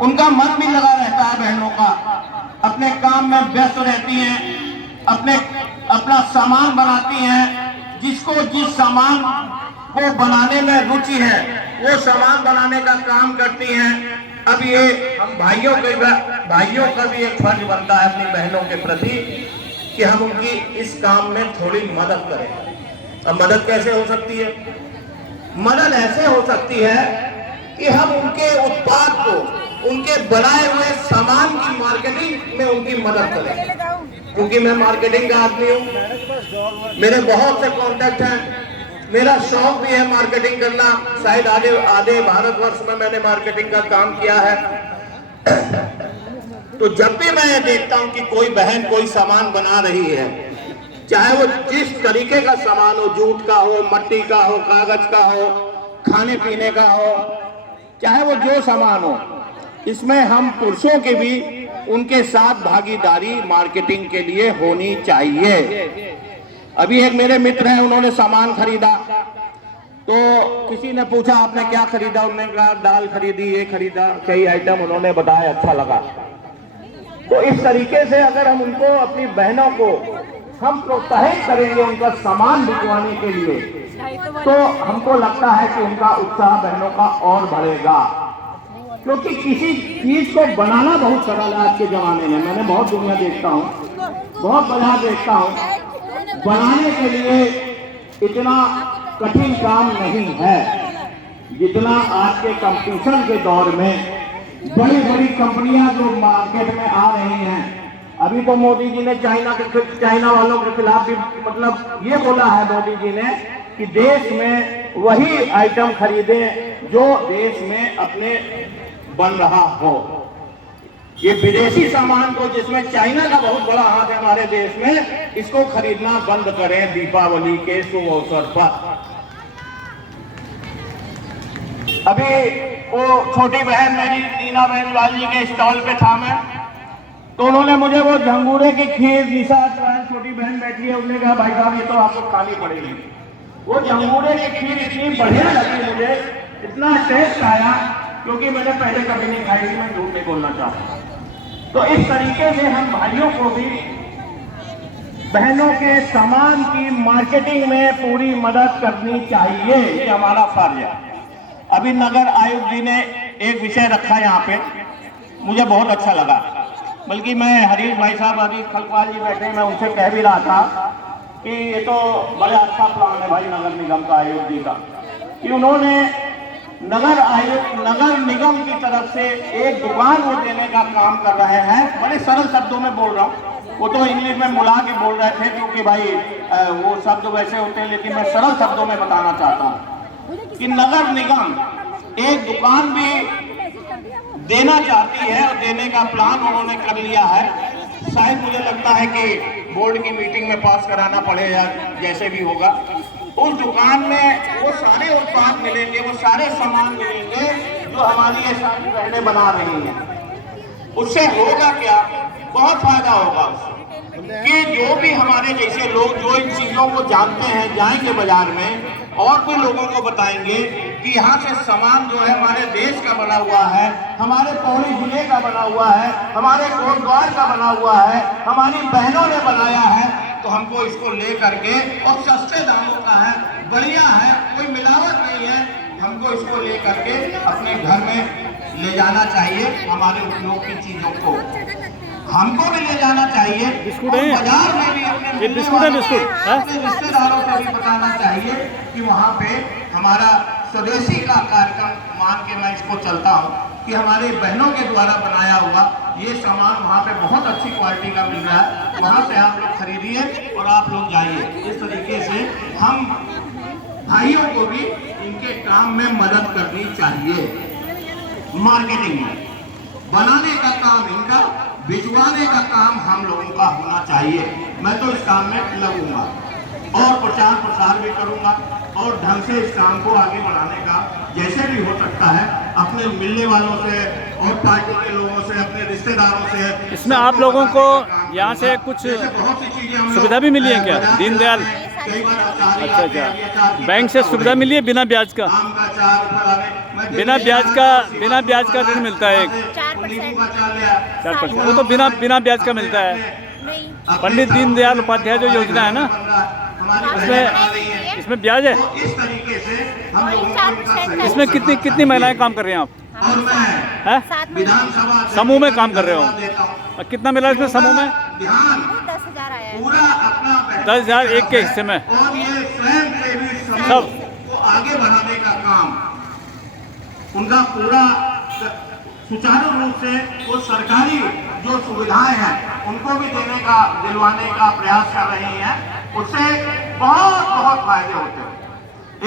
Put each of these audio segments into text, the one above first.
उनका मन भी लगा रहता है, बहनों का अपने काम में व्यस्त रहती हैं, अपना सामान बनाती हैं। जिसको जिस सामान को बनाने में रुचि है वो सामान बनाने का काम करती हैं। अब ये हम भाइयों का भी एक फर्ज बनता है अपनी बहनों के प्रति कि हम उनकी इस काम में थोड़ी मदद करें। अब मदद कैसे हो सकती है? मदद ऐसे हो सकती है कि हम उनके उत्पाद को, उनके बनाए हुए सामान की मार्केटिंग में उनकी मदद करें। क्योंकि मैं मार्केटिंग का आदमी हूँ, मेरे बहुत से कॉन्टैक्ट हैं, मेरा शौक भी है मार्केटिंग करना। शायद आधे भारतवर्ष में मैंने मार्केटिंग का काम किया है। तो जब भी मैं देखता हूं कि कोई बहन कोई सामान बना रही है, चाहे वो जिस तरीके का सामान हो, जूट का हो, मट्टी का हो, कागज का हो, खाने पीने का हो, चाहे वो जो सामान हो, इसमें हम पुरुषों की भी उनके साथ भागीदारी मार्केटिंग के लिए होनी चाहिए। अभी एक मेरे मित्र हैं, उन्होंने सामान खरीदा तो किसी ने पूछा आपने क्या खरीदा? उन्होंने कहा दाल खरीदी, ये खरीदा, कई आइटम उन्होंने बताया, अच्छा लगा। तो इस तरीके से अगर हम उनको, अपनी बहनों को हम प्रोत्साहित करेंगे उनका सामान बिकवाने के लिए, तो हमको लगता है कि उनका उत्साह बहनों का और बढ़ेगा। क्योंकि किसी चीज को बनाना बहुत सरल है आज के जमाने में। मैंने बहुत दुनिया देखता हूँ, बहुत बाजार देखता हूँ, बनाने के लिए इतना कठिन काम नहीं है जितना आज के कंपटीशन के दौर में बड़ी बड़ी कंपनियां जो मार्केट में आ रही हैं। अभी तो मोदी जी ने चाइना वालों के खिलाफ भी मतलब ये बोला है मोदी जी ने कि देश में वही आइटम खरीदें जो देश में अपने बन रहा हो। ये विदेशी सामान को, जिसमें चाइना का बहुत बड़ा हाथ है हमारे देश में, इसको खरीदना बंद करें दीपावली के शुभ अवसर पर। अभी वो छोटी बहन मेरी नीना बहन वाली के स्टॉल पे था मैं, तो उन्होंने मुझे वो झंगूरे की खीर, निशा छोटी बहन बैठी है, उन्होंने कहा भाई साहब ये तो आपको खानी पड़ेगी। वो झंगूरे की खीर इतनी बढ़िया लगी मुझे, इतना टेस्ट आया, क्योंकि मैंने पहले कभी नहीं खाई थी, मैं झूठ नहीं बोलना चाहता। तो इस तरीके से हम भाइयों को भी बहनों के सामान की मार्केटिंग में पूरी मदद करनी चाहिए, ये हमारा फर्ज है। अभी नगर आयुक्त जी ने एक विषय रखा यहाँ पे, मुझे बहुत अच्छा लगा। बल्कि मैं हरीश भाई साहब, हरीश खलपाल जी बैठे, मैं उनसे कह भी रहा था कि ये तो बड़ा अच्छा प्लान है भाई नगर निगम का, आयुक्त जी का, कि उन्होंने नगर निगम की तरफ से एक दुकान वो देने का काम कर रहे हैं। बड़े सरल शब्दों में बोल रहा हूँ, वो तो इंग्लिश में मुला के बोल रहे थे क्योंकि भाई वो शब्द वैसे होते हैं, लेकिन मैं सरल शब्दों में बताना चाहता हूँ कि नगर निगम एक दुकान भी देना चाहती है और देने का प्लान उन्होंने कर लिया है। शायद मुझे लगता है कि बोर्ड की मीटिंग में पास कराना पड़ेगा, जैसे भी होगा। उस दुकान में वो सारे उत्पाद मिलेंगे, वो सारे सामान मिलेंगे जो हमारी ये सारी बहनें बना रही हैं। उससे होगा क्या? बहुत फायदा होगा उससे कि जो भी हमारे जैसे लोग जो इन चीजों को जानते हैं, जाएंगे बाजार में और भी लोगों को बताएंगे कि यहाँ से सामान जो है हमारे देश का बना हुआ है, हमारे पौड़ी जिले का बना हुआ है, हमारे कोटद्वार का बना हुआ है, हमारी बहनों ने बनाया है। तो हमको इसको ले करके, और सस्ते दामों का है, बढ़िया है, कोई मिलावट नहीं है, हमको इसको ले करके अपने घर में ले जाना चाहिए। हमारे उपयोग की चीजों को हमको भी ले जाना चाहिए। बाजार में भी अपने रिश्तेदारों को भी बताना चाहिए कि वहाँ पे हमारा स्वदेशी का कार्यक्रम मान के मैं इसको चलता हूँ कि हमारे बहनों के द्वारा बनाया हुआ ये सामान वहाँ पे बहुत अच्छी क्वालिटी का मिल रहा है, वहाँ से आप लोग खरीदिए और आप लोग जाइए। इस तरीके से हम भाइयों को भी इनके काम में मदद करनी चाहिए। मार्केटिंग में बनाने का काम इनका, भिजवाने का काम हम लोगों का होना चाहिए। मैं तो इस काम में लगूंगा और प्रचार प्रसार भी करूंगा और ढंग से इस काम को आगे बढ़ाने का जैसे भी हो सकता है अपने मिलने वालों से और पार्टी के लोगों से, अपने रिश्तेदारों से। इसमें आप लोगों को यहाँ से कुछ बहुत सी चीजें सुविधा भी मिली है क्या? दीनदयाल अच्छा, बैंक से सुविधा मिली है बिना ब्याज का? बिना ब्याज का ऋण मिलता है एक। 4%। वो तो बिना बिना ब्याज का मिलता है। नहीं, पंडित दीनदयाल उपाध्याय जो योजना है ना, इसमें ब्याज है। इस तरीके से हम वही लोगों 4% इसमें कितनी महिलाएं काम कर रही हैं आप? और मैं हैं? 7 विधानसभा समूह में काम कर रहे हो? देता हूं। और कितना मिला इसमें समूह में? ध्यान 10,000 आया है। पूरा अपना 10,000 एक के हिस्से में। और ये स्वयं सेवी सब। समूह को आगे बढ़ाने का काम उनका पूरा सुचारू रूप से वो सरकारी जो सुविधाएं हैं उनको भी देने का दिलवाने का प्रयास कर रही हैं। उससे बहुत फायदे होते हैं।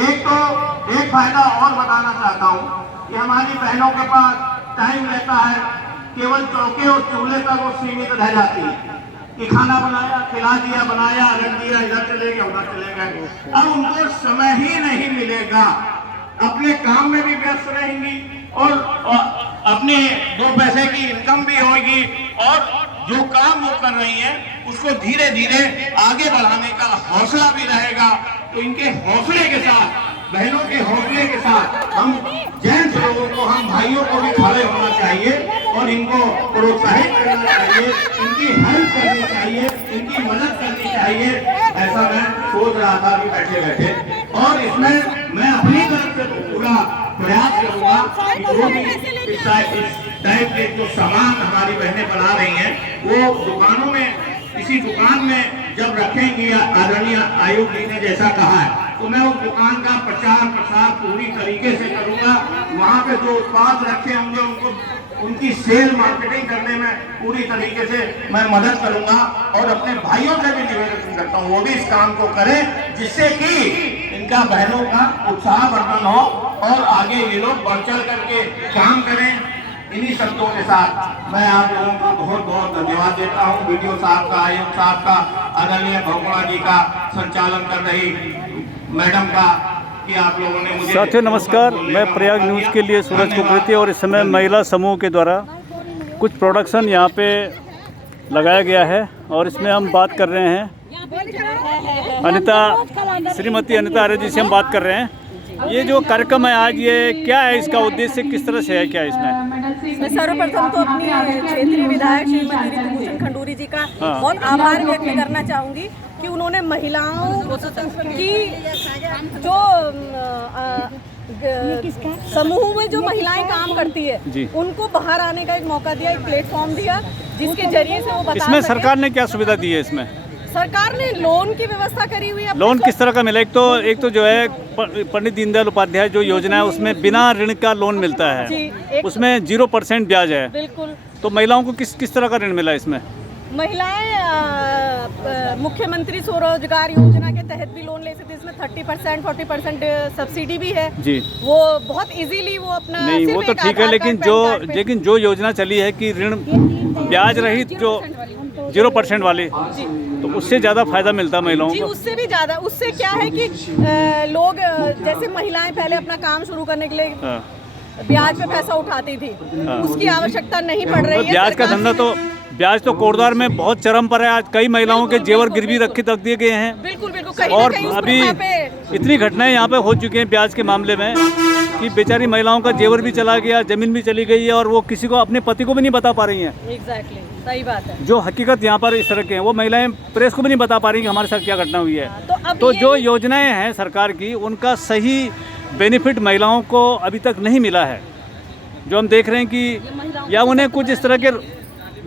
एक फायदा और बताना चाहता हूँ कि हमारी बहनों के पास टाइम रहता है, केवल चौके और चूल्हे तक वो सीमित रह जाती है कि खाना बनाया, खिला दिया, बनाया, रख दिया, इधर चले गए उधर चले गए। अब उनको समय ही नहीं मिलेगा, अपने काम में भी व्यस्त रहेंगी और अपने 2 पैसे की इनकम भी होगी और जो काम वो कर रही हैं उसको धीरे धीरे आगे बढ़ाने का हौसला भी रहेगा। तो इनके हौसले के साथ, बहनों के हौसले के साथ हम जेंट्स लोगों को, हम भाइयों को भी खड़े होना चाहिए और इनको प्रोत्साहित करना चाहिए, इनकी हेल्प करनी चाहिए, इनकी मदद करनी चाहिए। ऐसा मैं सोच रहा था कि बैठे बैठे, और इसमें मैं अपनी तरफ से पूरा प्रयास करूंगा कि जो भी इस टाइप के जो सामान हमारी बहनें बना रही हैं वो दुकानों में, किसी दुकान में जब रखेंगी, आदरणीय आयोग जी ने जैसा कहा है, तो मैं उस दुकान का प्रचार प्रसार पूरी तरीके से करूंगा। वहाँ पे जो उत्पाद रखे होंगे उनको, उनकी सेल मार्केटिंग करने में पूरी तरीके से मैं मदद करूंगा और अपने भाइयों से भी निवेदन करता हूँ वो भी इस काम को करें, जिससे कि इनका बहनों का उत्साह वर्धन हो और आगे ये लोग बढ़ चढ़ करके काम करें। इन्हीं शब्दों के साथ मैं आप लोगों को बहुत बहुत धन्यवाद देता हूँ। वीडियो साहब का, आयोग साहब का, आदरणीय भगोड़ा जी का, संचालन कर रही मैडम का, कि आप लोगों ने मुझे। साथियों नमस्कार, मैं प्रयाग न्यूज़ के लिए सूरज कुकृति और इस समय महिला समूह के द्वारा कुछ प्रोडक्शन यहाँ पे लगाया गया है और इसमें हम बात कर रहे हैं श्रीमती अनिता आर्य जी से हम बात कर रहे हैं। ये जो कार्यक्रम है आज, ये क्या है, इसका उद्देश्य किस तरह से है, क्या इसमें? मैं सर्वप्रथम तो अपनी क्षेत्रीय विधायक श्रीमती ऋतुभूषण खंडूरी जी का बहुत आभार व्यक्त करना चाहूँगी कि उन्होंने महिलाओं की जो समूह में जो महिलाएं काम करती है उनको बाहर आने का एक मौका दिया, एक प्लेटफॉर्म दिया, जिसके जरिए से वो बता इसमें सके। सरकार ने क्या सुविधा दी है इसमें? सरकार ने लोन की व्यवस्था करी हुई है। लोन किस तरह का मिला? एक तो जो है पंडित दीनदयाल उपाध्याय जो योजना है उसमें बिना ऋण का लोन मिलता है, उसमें 0% ब्याज है। बिल्कुल। तो महिलाओं को किस तरह का ऋण मिला इसमें? महिलाएं मुख्यमंत्री स्वरोजगार योजना के तहत भी लोन ले सकती है। इसमें 30% 40% सब्सिडी भी है जी। वो बहुत इजीली वो अपना नहीं, वो तो ठीक है, लेकिन जो योजना चली है कि ऋण ब्याज रहित जो 0% वाली, तो उससे ज़्यादा फायदा मिलता है महिलाओं जी। को। उससे भी ज़्यादा, उससे क्या है कि लोग जैसे महिलाएं पहले अपना काम शुरू करने के लिए ब्याज पे पैसा उठाती थी, उसकी आवश्यकता नहीं पड़ रही है। ब्याज का धंधा तो, ब्याज तो कोटद्वार में बहुत चरम पर है। आज कई महिलाओं के जेवर गिरवी रख दिए गए हैं। बिल्कुल बिल्कुल। और अभी इतनी घटनाएं यहाँ पे हो चुकी हैं ब्याज के मामले में कि बेचारी महिलाओं का जेवर भी चला गया, जमीन भी चली गई है और वो किसी को, अपने पति को भी नहीं बता पा रही हैं। एग्जैक्टली, सही बात है। जो हकीकत यहाँ पर इस तरह के हैं, वो महिलाएं प्रेस को भी नहीं बता पा रही कि हमारे साथ क्या घटना हुई है। तो जो योजनाएं हैं सरकार की, उनका सही बेनिफिट महिलाओं को अभी तक नहीं मिला है। जो हम देख रहे हैं कि या उन्हें कुछ इस तरह के,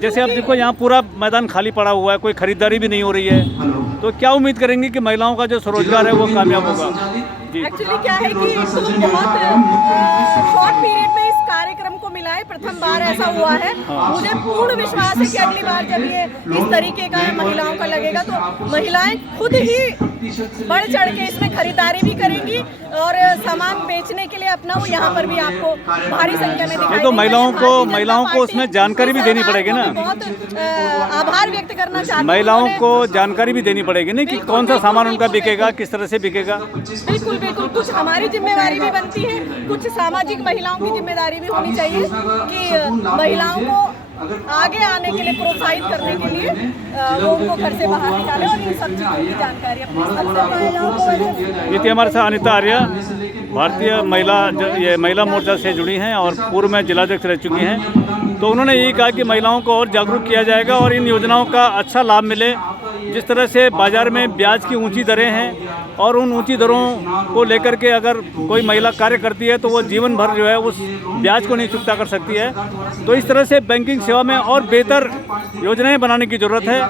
जैसे आप देखो यहाँ पूरा मैदान खाली पड़ा हुआ है, कोई खरीदारी भी नहीं हो रही है, तो क्या उम्मीद करेंगे कि महिलाओं का जो स्वरोजगार है वो कामयाब होगा? एक्चुअली क्या है कि तो बहुत शॉर्ट पीरियड में इस कार्यक्रम को मिला है, प्रथम बार ऐसा हुआ है। मुझे पूर्ण विश्वास है कि अगली बार जब ये इस तरीके का महिलाओं का लगेगा तो महिलाएं खुद ही बढ़ चढ़ के इसमें खरीदारी भी करेंगी और सामान बेचने के लिए अपना वो यहाँ पर भी आपको भारी संख्या में दिखाई तो महिलाओं को उसमें जानकारी भी देनी पड़ेगी ना। बहुत आभार व्यक्त करना चाहती हूँ। महिलाओं को जानकारी भी देनी पड़ेगी नहीं कि कौन सा सामान उनका बिकेगा, किस तरह से बिकेगा। बिल्कुल बिल्कुल। कुछ हमारी जिम्मेदारी भी बनती है, कुछ सामाजिक महिलाओं की जिम्मेदारी भी होनी चाहिए कि महिलाओं को आगे आने के लिए प्रोत्साहित करने के लिए वो उनको घर से बाहर निकाले और इन सब चीज़ों की जानकारी अपनी। ये थी हमारे साथ अनिता आर्य, भारतीय महिला मोर्चा से जुड़ी हैं और पूर्व में जिलाध्यक्ष रह चुकी हैं। तो उन्होंने यही कहा कि महिलाओं को और जागरूक किया जाएगा और इन योजनाओं का अच्छा लाभ मिले। जिस तरह से बाज़ार में ब्याज की ऊंची दरें हैं और उन ऊंची दरों को लेकर के अगर कोई महिला कार्य करती है तो वो जीवन भर जो है उस ब्याज को नहीं चुकता कर सकती है। तो इस तरह से बैंकिंग सेवा में और बेहतर योजनाएं बनाने की ज़रूरत है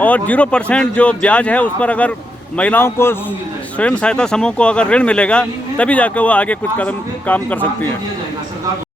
और 0% जो ब्याज है उस पर अगर महिलाओं को स्वयं सहायता समूह को अगर ऋण मिलेगा तभी जाकर वो आगे कुछ कदम काम कर सकती हैं।